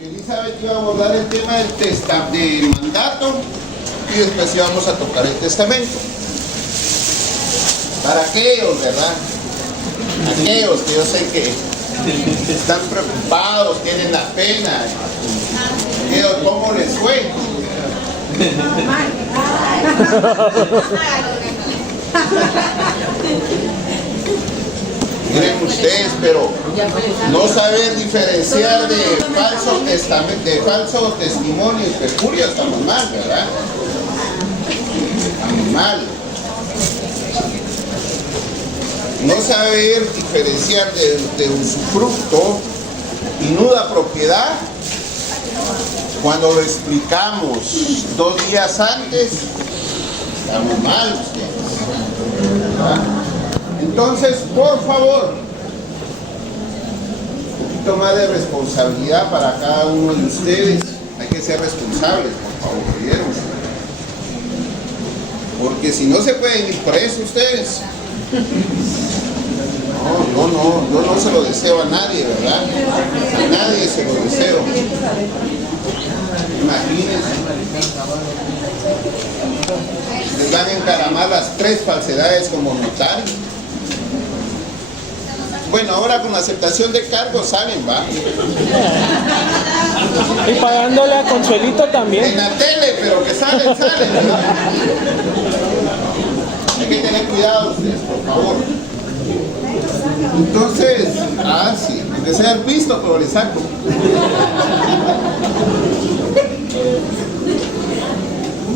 Elizabeth iba a abordar el tema del mandato y después íbamos a tocar el testamento. Para aquellos, ¿verdad? Aquellos que yo sé que están preocupados, tienen la pena. Aquellos, ¿cómo les fue? Miren ustedes, pero no saber diferenciar de falso testamento, de falso testimonio y perjurio, estamos mal, ¿verdad? Estamos mal. No saber diferenciar de usufructo y nuda propiedad, cuando lo explicamos 2 días antes, estamos mal ustedes, ¿verdad? Entonces, por favor, un poquito más de responsabilidad para cada uno de ustedes. Hay que ser responsables, por favor, ¿vieron? Porque si no se pueden ir presos ustedes. No, yo no se lo deseo a nadie, ¿verdad? A nadie se lo deseo. Imagínense. Les van a encaramar las 3 falsedades como notario. Bueno, ahora con aceptación de cargos salen, ¿va? Y pagándole a Consuelito también. En la tele, pero que salen, ¿verdad? Hay que tener cuidado ustedes, por favor. Entonces, sí, aunque sea el visto, pero le saco.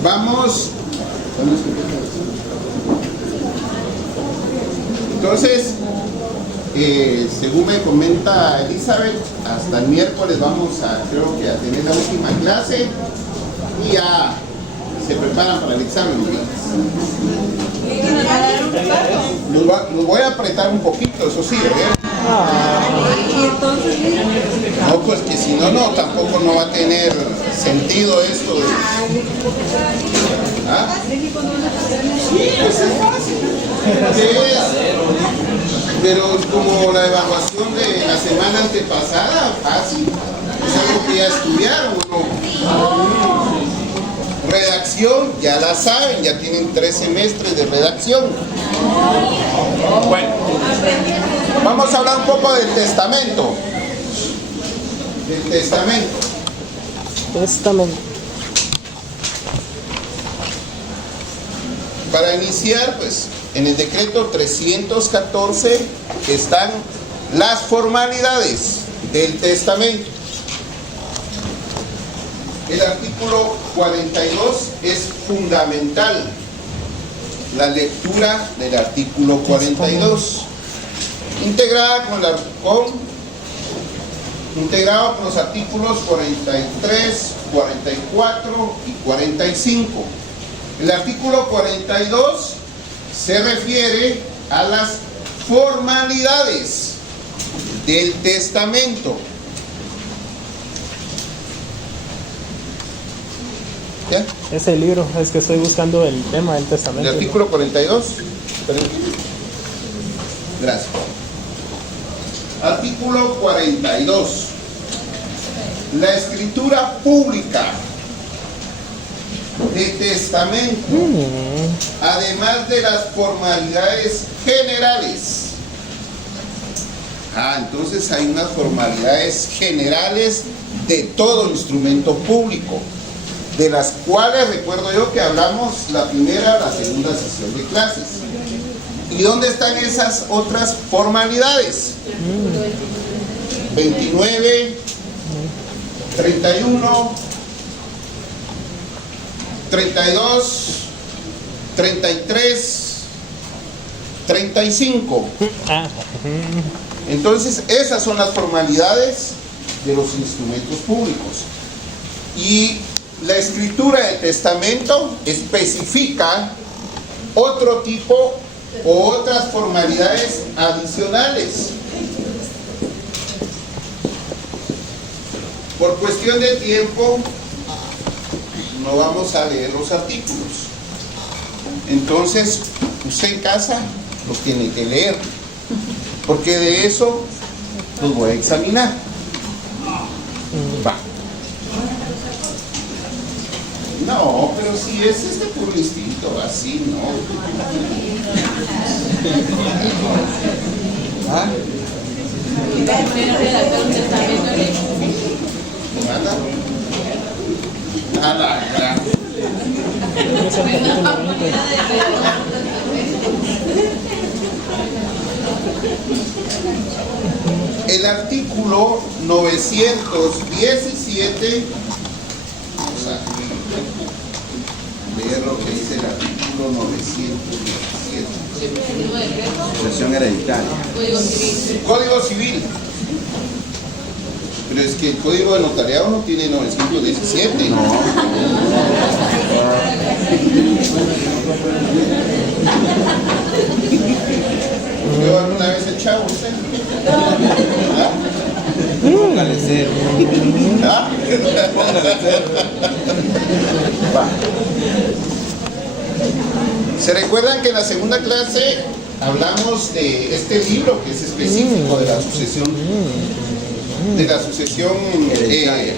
Vamos. Entonces, según me comenta Elizabeth, hasta el miércoles vamos creo que a tener la última clase y ya se preparan para el examen. Los voy a apretar un poquito, eso sí, ¿verdad? No, pues que si no, tampoco no va a tener sentido esto de... ¿Ah? Sí, pues es fácil. Pero como la evaluación de la semana antepasada, fácil. Es algo que ya estudiaron, ¿no? Redacción, ya la saben, ya tienen 3 semestres de redacción. Bueno, vamos a hablar un poco del testamento. Del testamento. Testamento. Para iniciar, pues, en el decreto 314 están las formalidades del testamento. El artículo 42 es fundamental, la lectura del artículo 42, integrado con los artículos 43, 44 y 45. El artículo 42 se refiere a las formalidades del testamento. ¿Ya? Ese libro es que estoy buscando el tema del testamento. ¿El artículo 42? Gracias. Artículo 42. La escritura pública de testamento, además de las formalidades generales. Entonces hay unas formalidades generales de todo instrumento público, de las cuales recuerdo yo que hablamos la primera, la segunda sesión de clases. ¿Y dónde están esas otras formalidades? 29, 31, 32, 33, 35. Entonces, esas son las formalidades de los instrumentos públicos. Y la escritura de testamento especifica otro tipo o otras formalidades adicionales. Por cuestión de tiempo, no vamos a leer los artículos. Entonces, usted en casa los tiene que leer, porque de eso los voy a examinar. Va. No, pero si es por instinto, así, ¿no? ¿Ah? Nada. Nada, nada. Es el capítulo 20. El artículo 917, vamos a leer lo que dice el artículo 917. Sucesión hereditaria. Código Civil. Pero es que el Código de Notariado no tiene 917. ¿Vio alguna vez el Chavo usted? ¿Ah? Póngale cero. ¿Ah? ¿Se recuerdan que en la segunda clase hablamos de este libro que es específico de la sucesión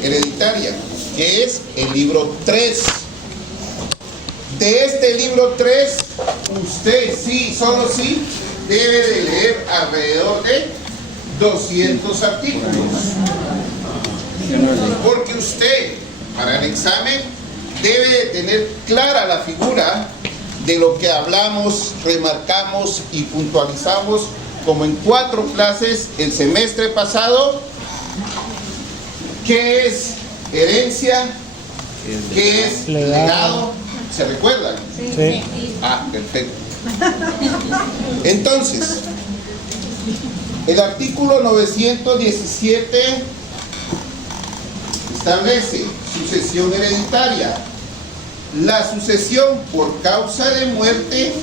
hereditaria, que es el libro 3? De este libro 3, usted sí, solo sí, debe de leer alrededor de 200 artículos. Porque usted, para el examen, debe de tener clara la figura de lo que hablamos, remarcamos y puntualizamos como en 4 clases el semestre pasado. ¿Qué es herencia? ¿Qué es legado? ¿Se recuerdan? Sí. Ah, perfecto. Entonces, el artículo 917 establece sucesión hereditaria. La sucesión por causa de muerte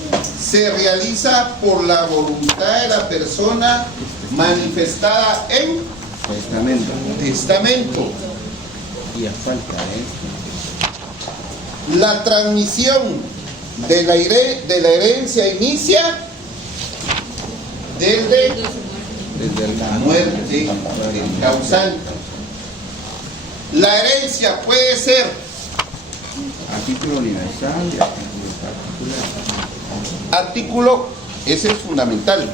se realiza por la voluntad de la persona manifestada en testamento. Y a falta La transmisión de la herencia inicia desde la muerte del causante. La herencia puede ser a título universal y a título particular. artículo, ese es fundamental.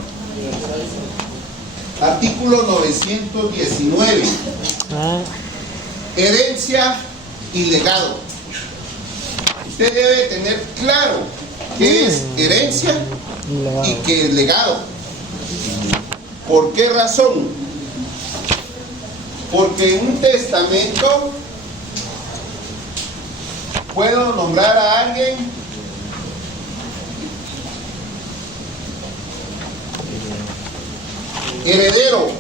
Artículo 919. Herencia y legado. Usted debe tener claro qué es herencia y qué es legado. ¿Por qué razón? Porque en un testamento puedo nombrar a alguien heredero,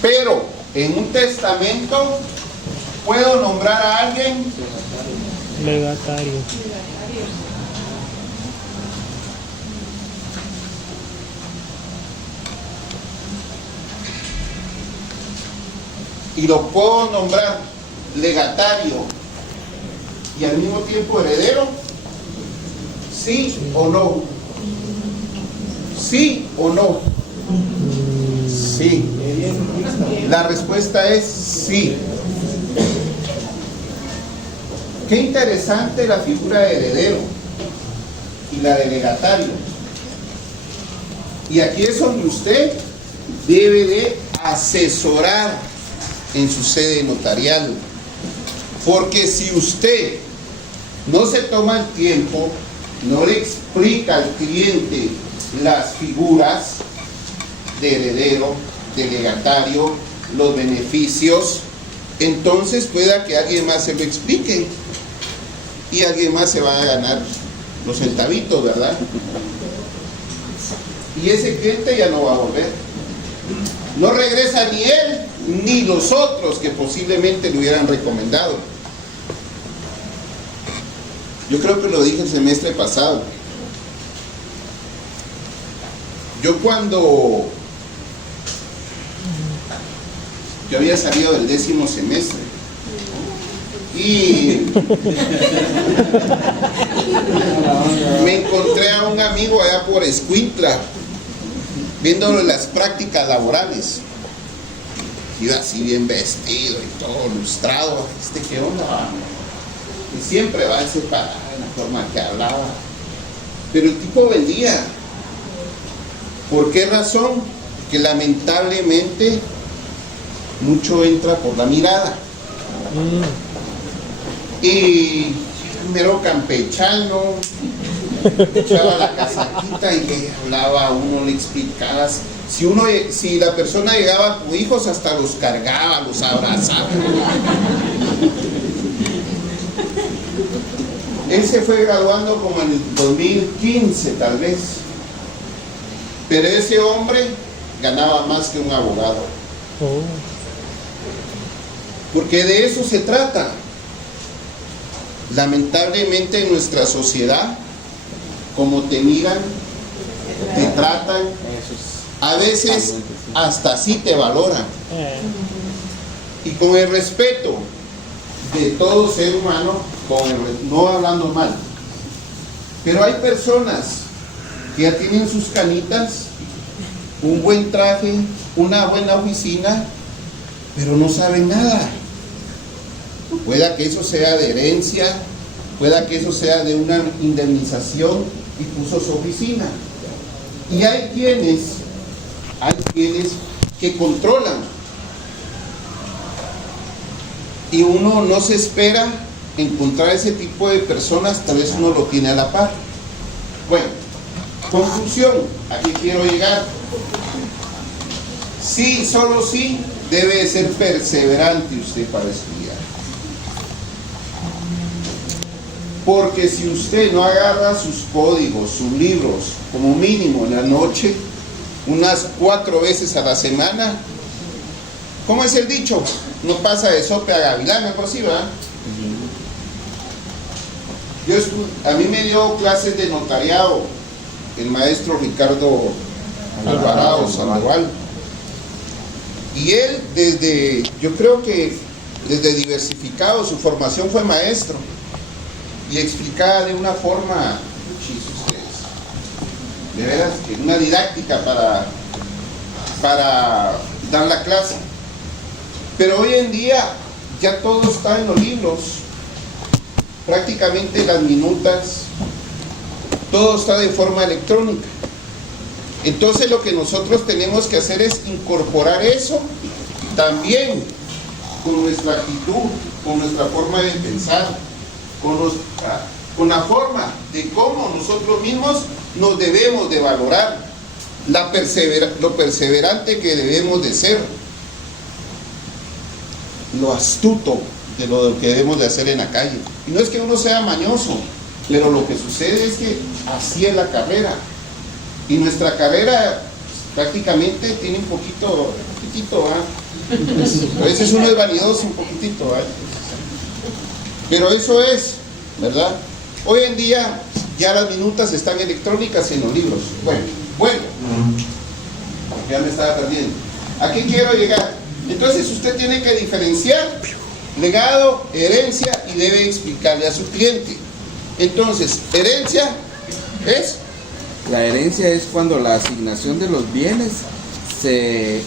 pero en un testamento puedo nombrar a alguien legatario. y lo puedo nombrar legatario y al mismo tiempo heredero. ¿Sí o no? ¿Sí o no? Sí. La respuesta es sí. Qué interesante la figura de heredero y la de legatario. Y aquí es donde usted debe de asesorar en su sede notarial. Porque si usted no se toma el tiempo, no le explica al cliente las figuras de heredero, de legatario, los beneficios, entonces pueda que alguien más se lo explique y alguien más se va a ganar los centavitos, ¿verdad? Y ese cliente ya no va a volver. No regresa ni él ni los otros que posiblemente le hubieran recomendado. Yo creo que lo dije el semestre pasado. Yo había salido del 10º semestre y me encontré a un amigo allá por Escuintla viéndole las prácticas laborales iba así bien vestido y todo lustrado. ¿Qué onda? Va? Y siempre va a separar en la forma que hablaba. Pero el tipo vendía. ¿Por qué razón? Porque lamentablemente mucho entra por la mirada. Y mero campechano, echaba la casaquita y que hablaba, uno le explicaba. Si la persona llegaba con hijos, hasta los cargaba, los abrazaba. Él se fue graduando como en el 2015 tal vez. Pero ese hombre ganaba más que un abogado. Oh. Porque de eso se trata. Lamentablemente en nuestra sociedad, como te miran, te tratan, a veces hasta así te valoran. Y con el respeto de todo ser humano, no hablando mal, pero hay personas que ya tienen sus canitas, un buen traje, una buena oficina, pero no saben nada. Pueda que eso sea de herencia, pueda que eso sea de una indemnización y puso su oficina. Y hay quienes que controlan. Y uno no se espera encontrar ese tipo de personas, tal vez uno lo tiene a la par. Bueno, conclusión, aquí quiero llegar. Sí, solo sí, debe de ser perseverante usted para estudiar. Porque si usted no agarra sus códigos, sus libros, como mínimo en la noche, unas 4 veces a la semana, ¿cómo es el dicho? No pasa de sope a gavilán, mejor sí, ¿verdad? A mí me dio clases de notariado el maestro Ricardo Alvarado Sandoval. Y él, yo creo que desde diversificado, su formación fue maestro. Y explicaba de una forma, de veras, una didáctica para dar la clase. Pero hoy en día ya todo está en los libros, prácticamente las minutas, todo está de forma electrónica. Entonces lo que nosotros tenemos que hacer es incorporar eso también con nuestra actitud, con nuestra forma de pensar, con la forma de cómo nosotros mismos nos debemos de valorar, lo perseverante que debemos de ser, lo astuto de lo que debemos de hacer en la calle. Y no es que uno sea mañoso, pero lo que sucede es que así es la carrera. Y nuestra carrera prácticamente tiene un poquitito, ¿eh? A veces uno es vanidoso un poquitito, ¿eh? Pero eso es, ¿verdad? Hoy en día ya las minutas están electrónicas en los libros. Bueno, ya me estaba perdiendo. ¿A qué quiero llegar? Entonces usted tiene que diferenciar legado, herencia y debe explicarle a su cliente. Entonces, herencia es... La herencia es cuando la asignación de los bienes se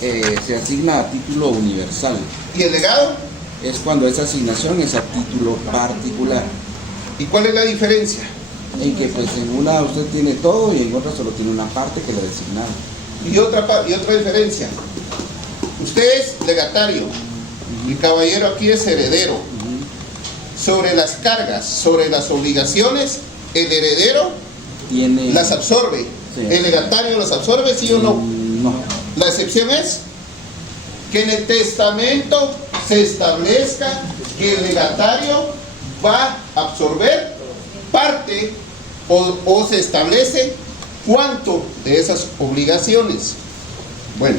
asigna a título universal. ¿Y el legado? Es cuando esa asignación es a título particular. ¿Y cuál es la diferencia? En que pues en una usted tiene todo y en otra solo tiene una parte que le designaron. Y otra diferencia. Usted es legatario, el caballero aquí es heredero. Sobre las cargas, sobre las obligaciones, el heredero tiene... las absorbe. Sí. ¿El legatario las absorbe, sí o no? No. La excepción es que en el testamento se establezca que el legatario va a absorber parte o se establece cuánto de esas obligaciones. Bueno,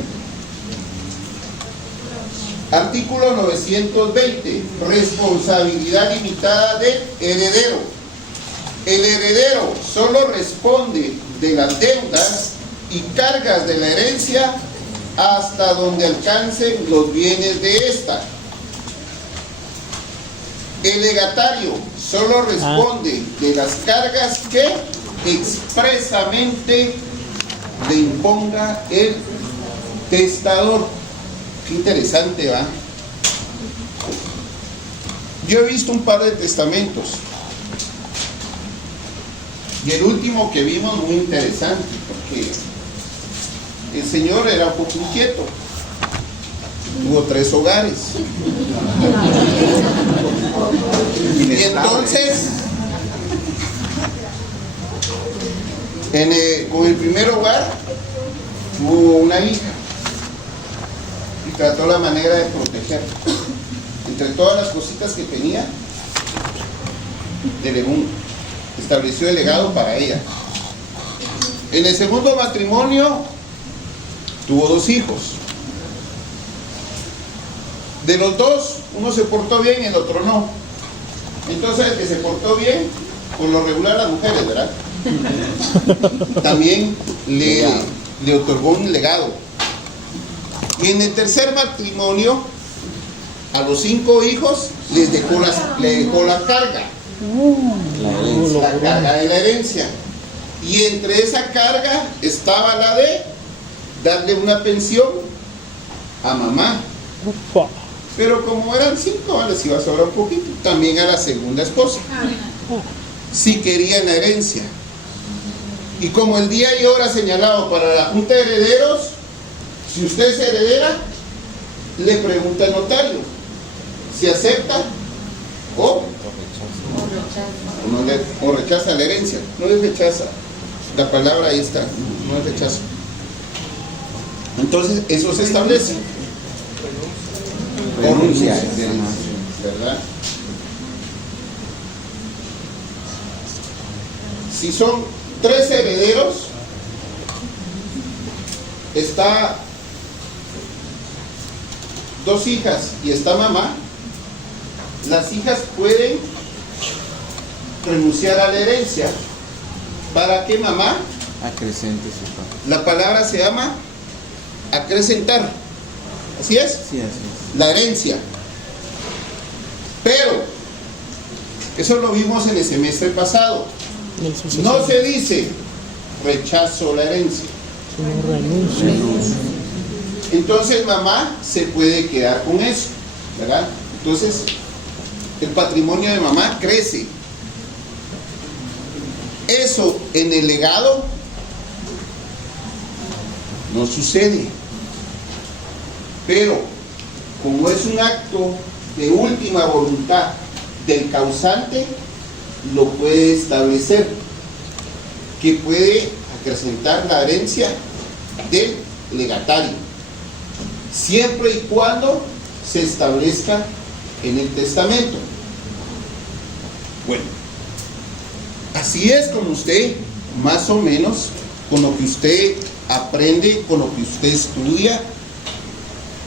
artículo 920, responsabilidad limitada del heredero. El heredero solo responde de las deudas y cargas de la herencia hasta donde alcancen los bienes de esta. El legatario solo responde de las cargas que expresamente le imponga el testador. Qué interesante, ¿va? Yo he visto un par de testamentos. Y el último que vimos muy interesante, porque el Señor era un poco inquieto. Tuvo 3 hogares. Y entonces, con el primer hogar, tuvo una hija. Y trató la manera de protegerla. Entre todas las cositas que tenía, estableció el legado para ella. En el segundo matrimonio tuvo 2 hijos. De los 2, uno se portó bien y el otro no. Entonces el que se portó bien, por lo regular las mujeres, ¿verdad? También le otorgó un legado. Y en el tercer matrimonio, a los 5 hijos le dejó la carga. La carga de la herencia. Y entre esa carga estaba la de darle una pensión a mamá. Ufa. Pero como eran 5, les iba a sobrar un poquito. También a la segunda esposa, si querían la herencia. Y como el día y hora señalado para la junta de herederos, si usted es heredera, le pregunta al notario si acepta o rechaza la herencia. No es rechaza, la palabra ahí está, no es rechazo. Entonces eso se establece. Renuncia, ¿verdad? Si son 3 herederos, está 2 hijas y está mamá, las hijas pueden renunciar a la herencia para que mamá, acrecente su padre. la palabra se llama acrecentar, ¿así es? Sí, así es. La herencia. Pero eso lo vimos en el semestre pasado. El sucesor. No se dice rechazo la herencia. Sino renuncia. Entonces mamá se puede quedar con eso, ¿verdad? Entonces el patrimonio de mamá crece. Eso en el legado no sucede. Pero como es un acto de última voluntad del causante, lo puede establecer, que puede acrecentar la herencia del legatario, siempre y cuando se establezca en el testamento. Bueno, así es como usted, más o menos, con lo que usted aprende, con lo que usted estudia,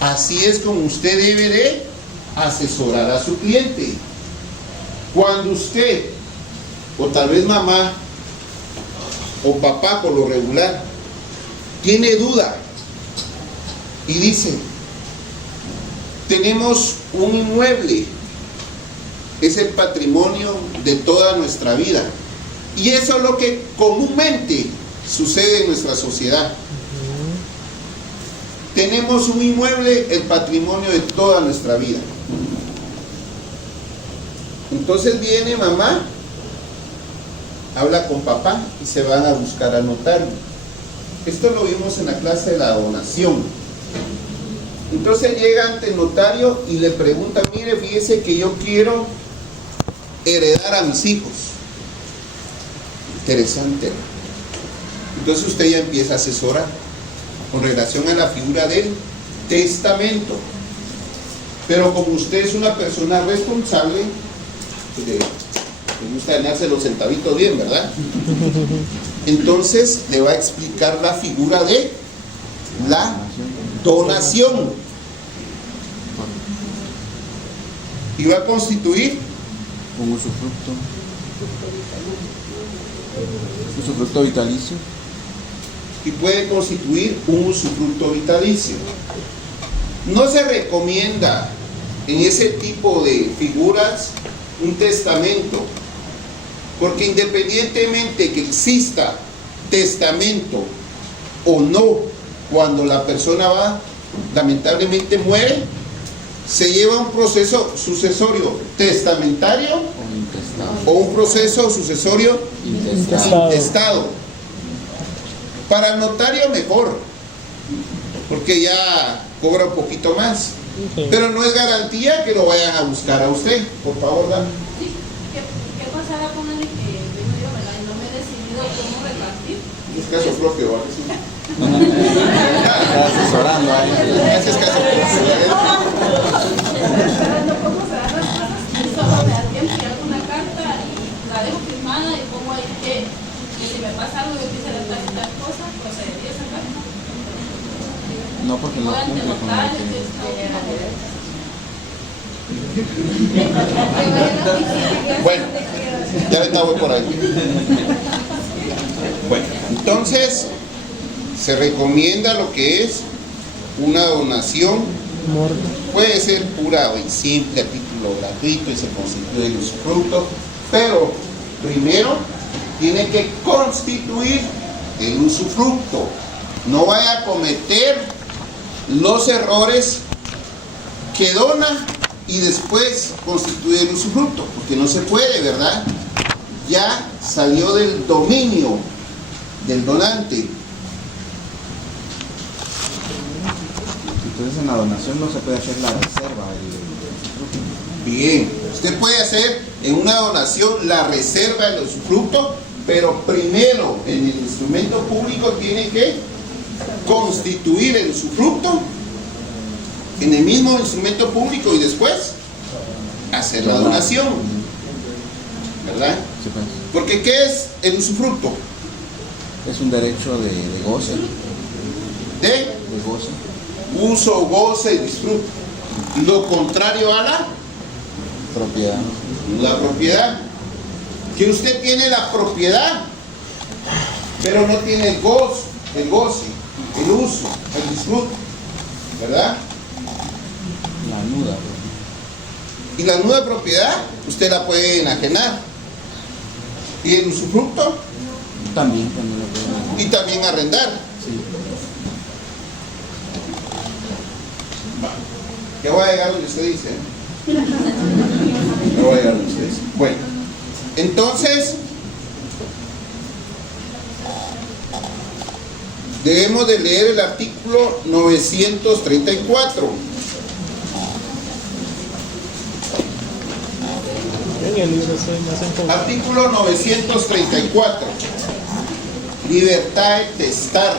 así es como usted debe de asesorar a su cliente. Cuando usted, o tal vez mamá, o papá por lo regular, tiene duda y dice, tenemos un inmueble, es el patrimonio de toda nuestra vida, y eso es lo que comúnmente sucede en nuestra sociedad. Tenemos un inmueble, el patrimonio de toda nuestra vida. Entonces viene mamá, habla con papá y se van a buscar al notario. Esto lo vimos en la clase de la donación. Entonces llega ante el notario y le pregunta, mire, fíjese que yo quiero heredar a mis hijos. Interesante. Entonces usted ya empieza a asesorar con relación a la figura del testamento. Pero como usted es una persona responsable, le gusta ganarse los centavitos bien, ¿verdad? Entonces le va a explicar la figura de la donación. Y va a constituir Un usufructo vitalicio. y puede constituir un usufructo vitalicio. No se recomienda en ese tipo de figuras un testamento, porque independientemente que exista testamento o no, cuando la persona va, lamentablemente muere, se lleva un proceso sucesorio testamentario O intestado. o un proceso sucesorio Intestado. intestado. Para el notario mejor, porque ya cobra un poquito más. Ok. Pero no es garantía que lo vayan a buscar a usted. Por favor, dame. Sí, ¿qué pasará con el que vengo yo, verdad? Y no me he decidido cómo repartir. Es caso propio, ¿vale? Sí. Está asesorando ahí. Ese es caso propio. Esperando cómo se dan las cosas. Y solo me da tiempo y hago una carta y la dejo firmada y pongo ahí que si me pasa algo y empieza a tal y tal cosa, procedería a esa carta. No, porque no Voy ante cumple con lo notario, que... Bueno, ya ahorita voy por ahí. Bueno, entonces se recomienda lo que es una donación. Morgue. Puede ser pura y simple, a título gratuito y se constituye el usufructo, pero primero tiene que constituir el usufructo. No vaya a cometer los errores que dona y después constituye el usufructo, porque no se puede, ¿verdad? Ya salió del dominio del donante. Entonces en la donación no se puede hacer la reserva. Bien, usted puede hacer en una donación la reserva del usufructo, pero primero en el instrumento público tiene que constituir el usufructo en el mismo instrumento público y después hacer la donación, ¿verdad? Sí, pues. Porque ¿qué es el usufructo? Es un derecho de goce. De De goce. uso, goce y disfrute. Lo contrario a Propiedad. la propiedad. Que usted tiene la propiedad, pero no tiene el goce, el uso, el disfrute, ¿verdad? La nuda. Y la nuda propiedad usted la puede enajenar. Y el usufructo También cuando lo puede. y también arrendar. Sí. Ya voy a llegar donde usted dice. Ya voy a llegar donde usted dice. Bueno, entonces debemos de leer el artículo 934. En el libro se me hacen como... Artículo 934. Libertad de testar.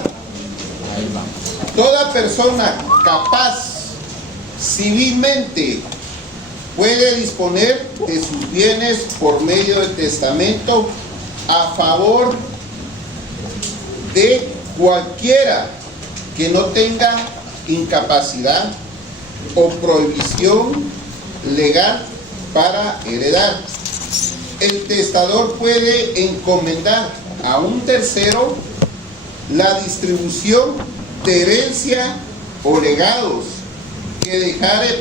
Ahí vamos. Toda persona capaz civilmente puede disponer de sus bienes por medio de testamento a favor de cualquiera que no tenga incapacidad o prohibición legal para heredar. El testador puede encomendar a un tercero la distribución de herencia o legados que dejare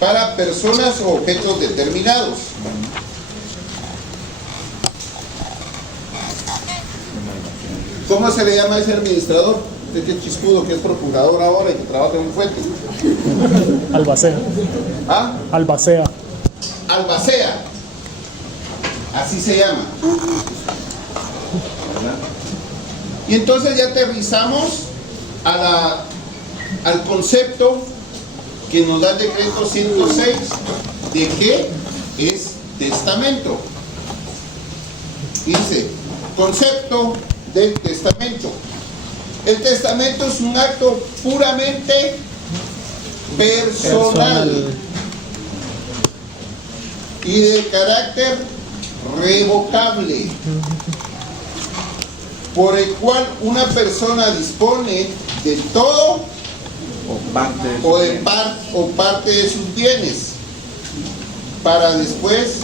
para personas o objetos determinados. ¿Cómo se le llama a ese administrador? Usted que es chiscudo, que es procurador ahora y que trabaja en un fuente. Albacea. ¿Ah? Albacea. Albacea. Así se llama. ¿Verdad? Y entonces ya aterrizamos al concepto que nos da el decreto 106 de qué es testamento. Dice, concepto del testamento. El testamento es un acto puramente personal y de carácter revocable, por el cual una persona dispone de todo O parte de o de parte de sus bienes para después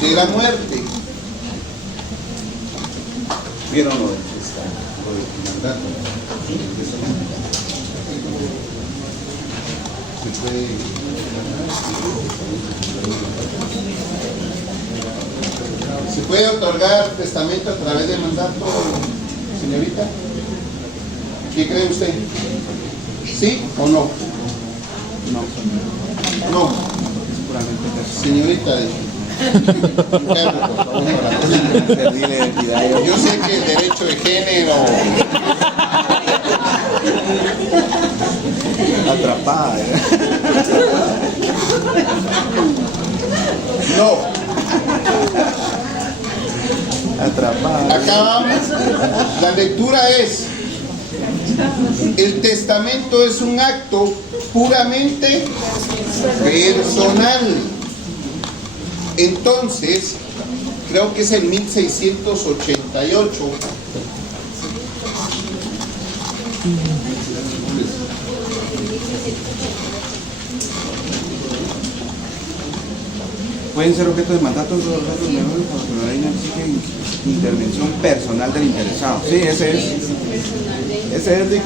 de la muerte. ¿Vieron lo del mandato? ¿Se puede otorgar testamento a través de mandato, señorita? ¿Qué cree usted? ¿Sí o no? No. Es puramente personal. Señorita, Perdí la identidad. yo sé que el derecho de género, Atrapada. no, Atrapada. acá vamos. La lectura es: el testamento es un acto puramente personal. Entonces, creo que es el 1688. Pueden ser objeto de mandato los datos menores cuando la ley no exige intervención personal del interesado. Sí, ese es. Ese es de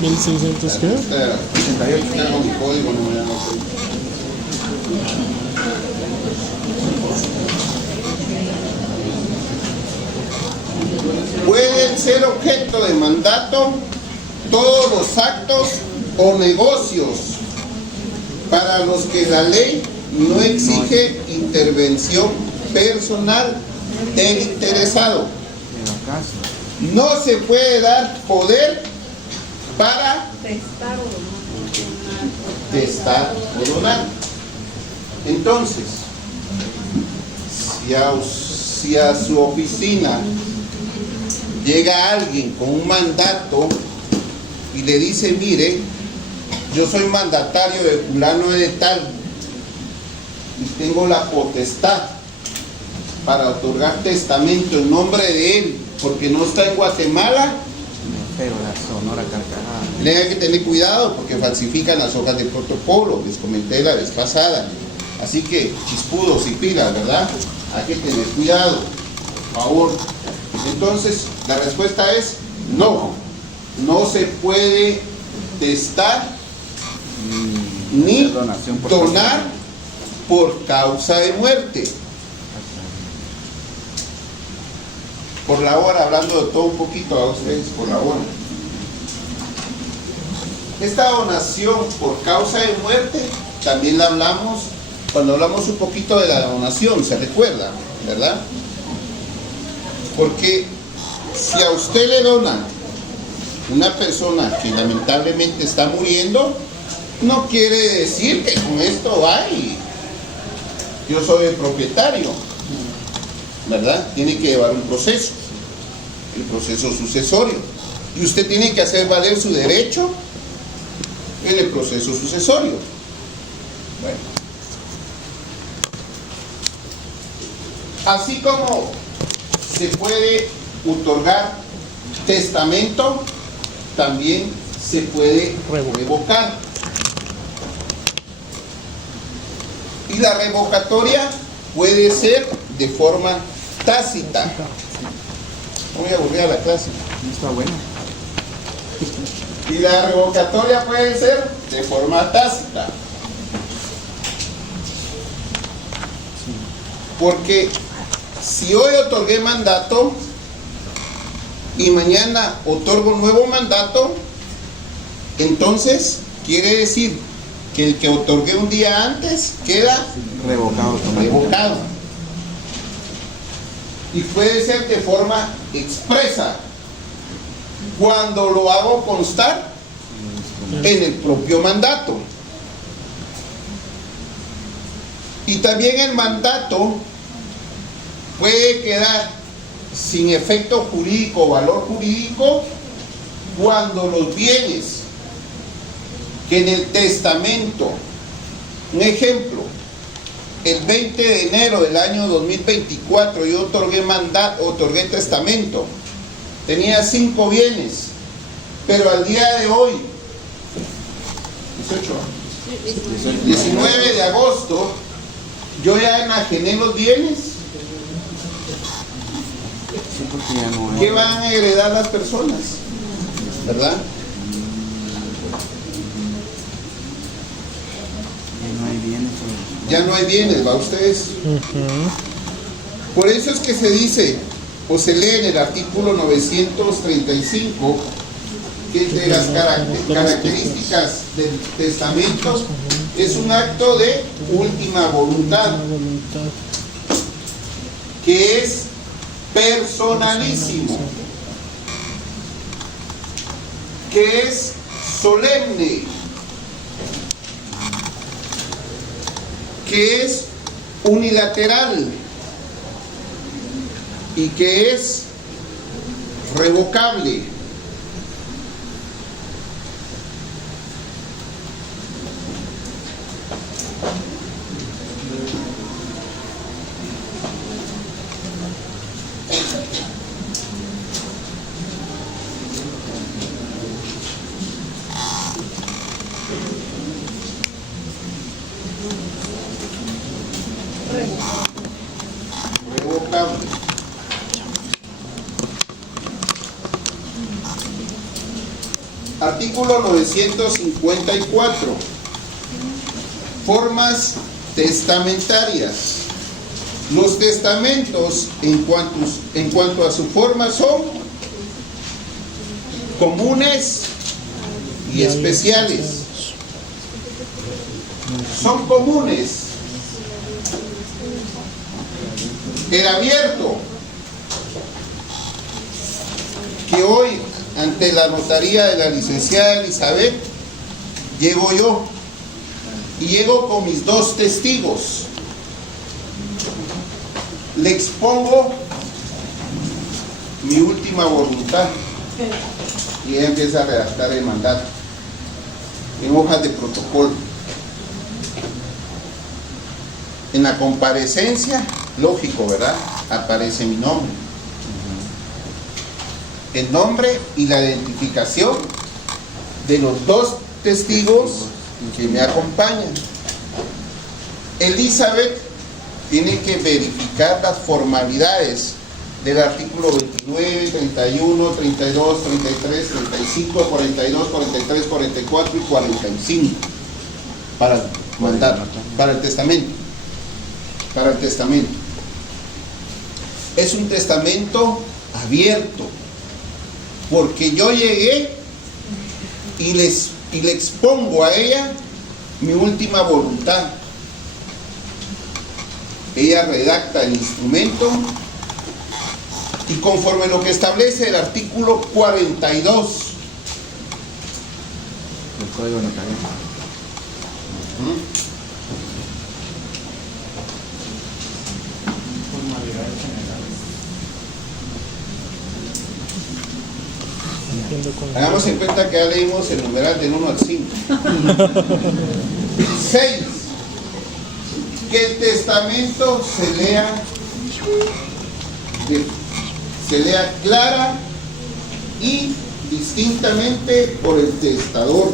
1600 ¿qué? 88. Tengo mi código, no me da. Pueden ser objeto de mandato todos los actos o negocios para los que la ley no exige intervención personal del interesado. En la casa. No se puede dar poder para testar o donar. Entonces, si a su oficina llega alguien con un mandato y le dice: mire, yo soy mandatario de fulano de tal y tengo la potestad para otorgar testamento en nombre de él porque no está en Guatemala, Pero la sonora carcajada. hay que tener cuidado porque falsifican las hojas de protocolo, les comenté la vez pasada. Así que chispudos y pilas, ¿verdad? Hay que tener cuidado, por favor. Entonces, la respuesta es no. No se puede testar ni Donación por donar por causa de muerte. Por la hora, hablando de todo un poquito a ustedes, por la hora. Esta donación por causa de muerte también la hablamos cuando hablamos un poquito de la donación, se recuerda, ¿verdad? Porque si a usted le dona una persona que lamentablemente está muriendo, no quiere decir que con esto va y yo soy el propietario, ¿verdad? Tiene que llevar un proceso, el proceso sucesorio, y usted tiene que hacer valer su derecho en el proceso sucesorio. Bueno, así como se puede otorgar testamento, también se puede revocar. Y la revocatoria puede ser de forma tácita. Muy aburrida la clase. No está bueno. Y la revocatoria puede ser de forma tácita. Porque si hoy otorgué mandato y mañana otorgo nuevo mandato, entonces quiere decir que el que otorgué un día antes queda Revocado. revocado. Y puede ser de forma expresa cuando lo hago constar en el propio mandato. Y también el mandato puede quedar sin efecto jurídico o valor jurídico cuando los bienes que en el testamento, un ejemplo, el 20 de enero del año 2024 yo otorgué testamento, tenía 5 bienes, pero al día de hoy, 19 de agosto, yo ya enajené los bienes. Sí, porque ya no hay. ¿Qué van a heredar las personas? ¿Verdad? Ya no hay bienes. Ya no hay bienes, ¿va ustedes? Por eso es que se dice, o se lee en el artículo 935, que entre las características del testamento es un acto de última voluntad, Una voluntad. que es personalísimo, que es solemne, que es unilateral y que es revocable. Revocable. Artículo 954. Formas testamentarias. Los testamentos en cuanto a su forma son comunes y especiales. Son comunes. El abierto, que hoy ante la notaría de la licenciada Elizabeth llego yo y llego con mis dos testigos. Le expongo mi última voluntad y ella empieza a redactar el mandato en hojas de protocolo. En la comparecencia, lógico, ¿verdad? Aparece mi nombre. El nombre y la identificación de los dos testigos que me acompañan. Elizabeth tiene que verificar las formalidades del artículo 29, 31, 32, 33, 35, 42, 43, 44 y 45 para el mandato, para el testamento. Para el testamento. Es un testamento abierto, porque yo llegué y le expongo a ella mi última voluntad. Ella redacta el instrumento y conforme lo que establece el artículo 42 El código notarial. Entiendo con- Hagamos en cuenta que ya leímos el numeral del 1 al 5. 6. Que el testamento se lea clara y distintamente por el testador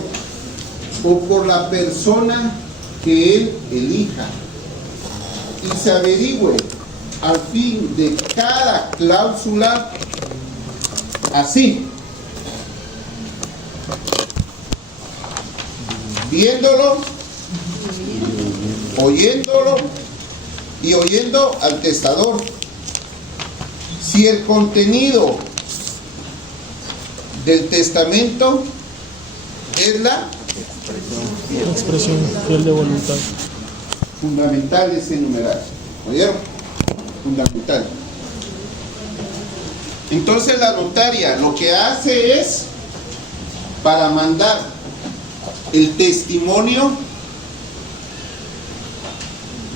o por la persona que él elija y se averigüe al fin de cada cláusula así, viéndolo, oyéndolo y oyendo al testador, si el contenido del testamento es la Expresión fiel de voluntad. fundamental de ese numeral. ¿Oyeron? Fundamental. Entonces la notaria lo que hace es, para mandar el testimonio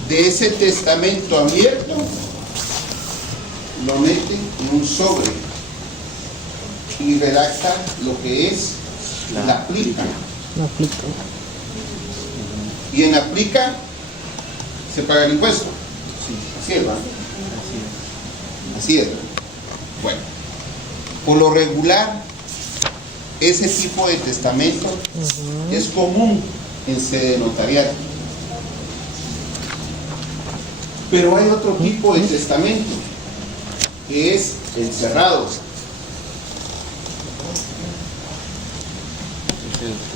de ese testamento abierto, lo mete en un sobre y redacta lo que es la aplica. La aplica. Y en la aplica se paga el impuesto. Así es, ¿verdad? Así es. Bueno, por lo regular, ese tipo de testamento es común en sede notarial. Pero hay otro tipo de testamento, que es el cerrado.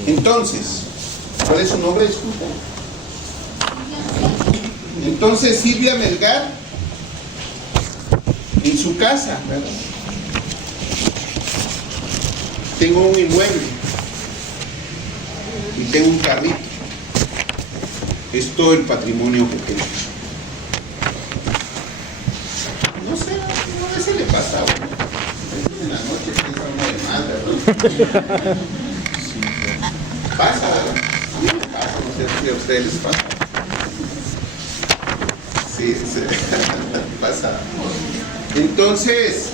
Entonces, ¿cuál es su nombre? Disculpe. Entonces Silvia Melgar, en su casa, ¿verdad? tengo un inmueble y tengo un carrito. Es todo el patrimonio que tengo. No sé, a veces le pasa a uno. A veces en la noche piensa uno de mal, ¿verdad? Pasa, ¿verdad? A mí me pasa, no sé si a ustedes les pasa. Sí, sí. Pasa. Entonces,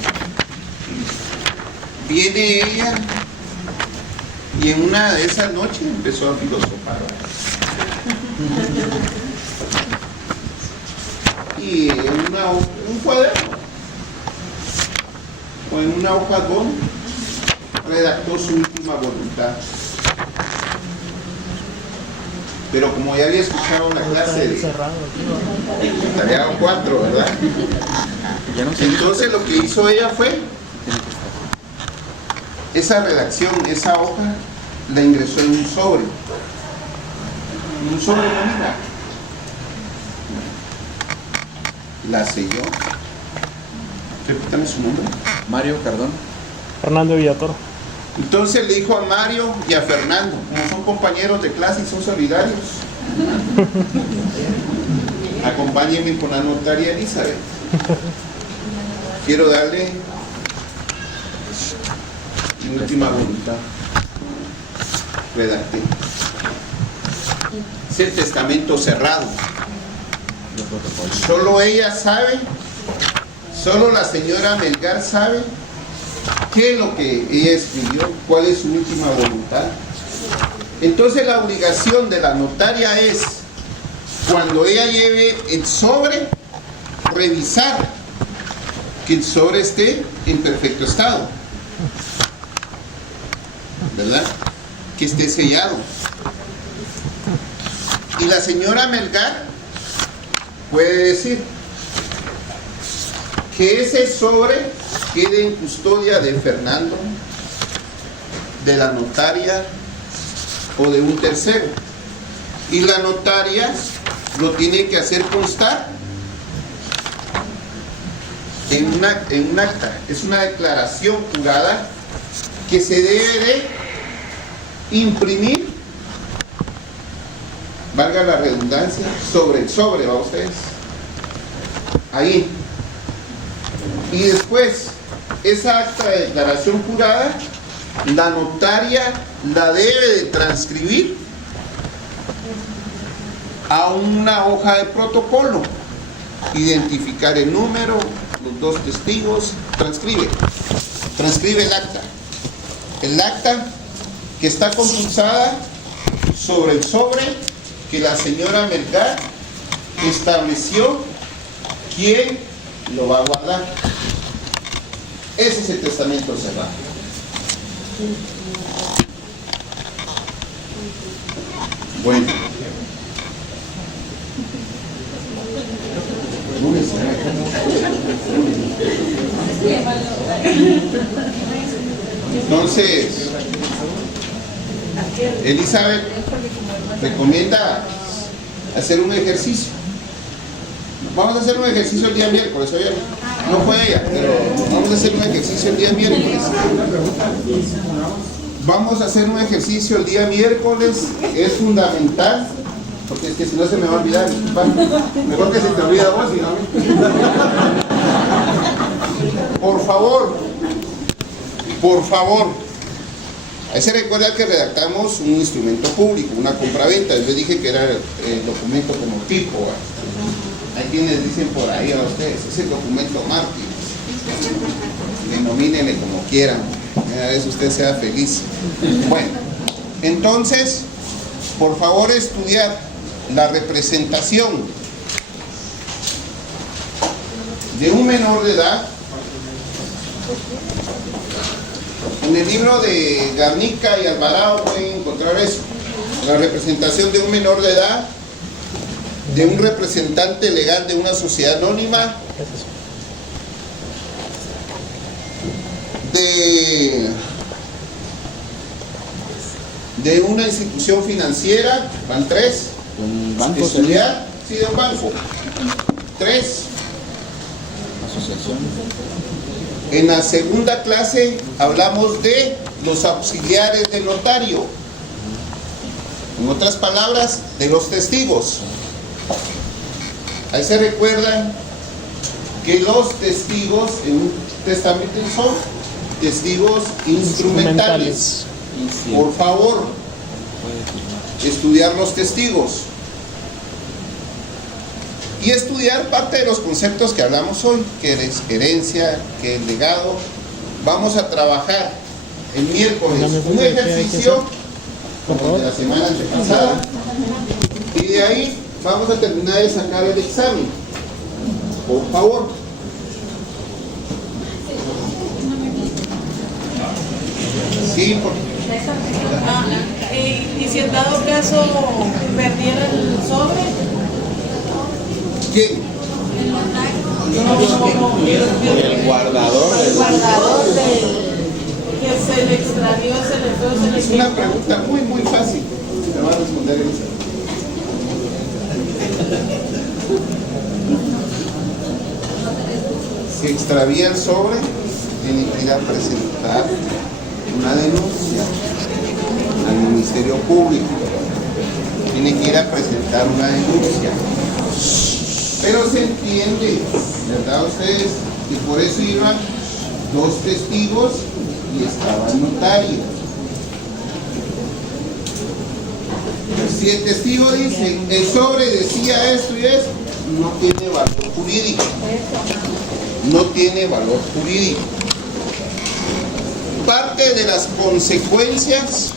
viene ella y en una de esas noches empezó a filosofar. Y en un cuaderno o en una hoja don redactó su última voluntad. Pero como ya había escuchado la clase de tarea 4, ¿verdad? Entonces lo que hizo ella fue esa redacción, esa hoja la ingresó en un sobre. En un sobre bonita. La selló. Repítame su nombre. Mario Cardón. Fernando Villatoro. Entonces le dijo a Mario y a Fernando, como son compañeros de clase y son solidarios, acompáñenme con la notaria Elizabeth. Quiero darle mi última voluntad. Redacté. Es el testamento cerrado. Solo ella sabe, solo la señora Melgar sabe qué es lo que ella escribió, cuál es su última voluntad. Entonces la obligación de la notaria es, cuando ella lleve el sobre, revisar que el sobre esté en perfecto estado, ¿verdad? Que esté sellado. Y la señora Melgar puede decir que ese sobre quede en custodia de Fernando, de la notaria o de un tercero. Y la notaria lo tiene que hacer constar en un acta. Es una declaración jurada que se debe de imprimir, valga la redundancia, sobre el sobre, ¿va ustedes? Ahí. Y después, esa acta de declaración jurada, la notaria la debe de transcribir a una hoja de protocolo, identificar el número, los dos testigos, transcribe el acta que está compulsada sobre el sobre que la señora Melgar estableció quién lo va a guardar. Ese es el testamento cerrado. Bueno. Entonces, Elizabeth recomienda hacer un ejercicio. Vamos a hacer un ejercicio el día miércoles, oye, no fue ella, pero vamos a hacer un ejercicio el día miércoles. Vamos a hacer un ejercicio el día miércoles, es fundamental, porque es que si no se me va a olvidar. Mejor que se te olvida a vos, sino a mí. Por favor, ahí se recuerda que redactamos un instrumento público, una compraventa. Yo dije que era el documento como tipo. Hay quienes dicen por ahí a ustedes, es el documento Martín. Denomínenle como quieran. A veces usted sea feliz. Bueno, entonces, por favor estudiar la representación de un menor de edad. En el libro de Garnica y Alvarado pueden encontrar eso. La representación de un menor de edad, de un representante legal de una sociedad anónima, de una institución financiera, van 3, Un banco, estudiar, sí, de un banco, 3. asociación. En la segunda clase hablamos de los auxiliares del notario. En otras palabras, de los testigos. Ahí se recuerdan que los testigos en un testamento son testigos instrumentales. Por favor, estudiar los testigos. Y estudiar parte de los conceptos que hablamos hoy, que es herencia, que es legado. Vamos a trabajar el miércoles un ejercicio como de la semana antepasada y de ahí vamos a terminar de sacar el examen. Por favor. Sí, Y si en dado caso perdiera el sobre, ¿quién? El guardador el guardador que se le extravió, se le fue, se le Es una pregunta muy fácil. Me va a responder Elisa. Si extravía el sobre, tiene que ir a presentar una denuncia al Ministerio Público. Tiene que ir a presentar una denuncia. Pero se entiende, ¿verdad ustedes? Y por eso iban 2 testigos y estaba el notario. Si el testigo dice, el sobre decía esto y esto, no tiene valor jurídico. No tiene valor jurídico. Parte de las consecuencias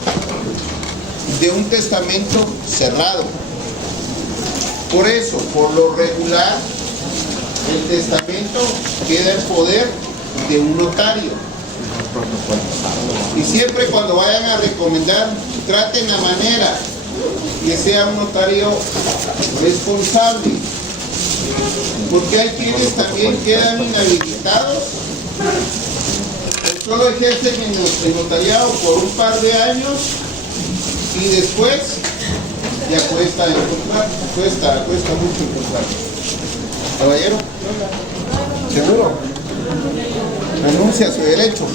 de un testamento cerrado. Por eso, por lo regular, el testamento queda en poder de un notario. Y siempre cuando vayan a recomendar, traten la manera que sea un notario responsable. Porque hay quienes también quedan inhabilitados o solo ejercen el notariado por un par de años y después ya cuesta encontrar, cuesta mucho encontrar. Caballero, ¿seguro? Renuncia a su derecho.